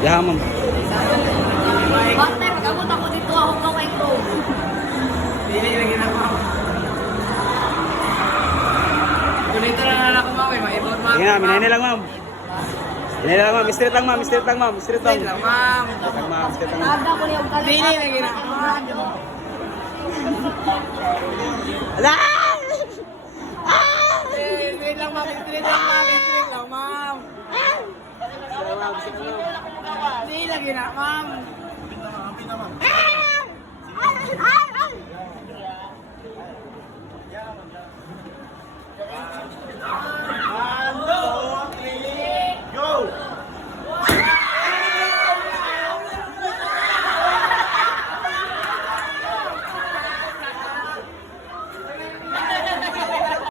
Yeah, ma'am. Partner, pag-abot ako dito, ako ka kay Pro. Dili lagi na ako. Dito na lang ako, ma'am. May ibon, ma'am. Sige na, minahin lang, ma'am. Minahin lang, ma'am. Straight lang, ma'am. Straight lang, ma'am. Straight lang. Straight lang, ma'am. Straight lang, ma'am. Straight lang, ma'am. Nada ko niyong kalit. Dili lagi na ako, ma'am. Ala! Straight lang, ma'am. Straight lang, ma'am. Straight lang, ma'am. Dili lagi na, ma'am.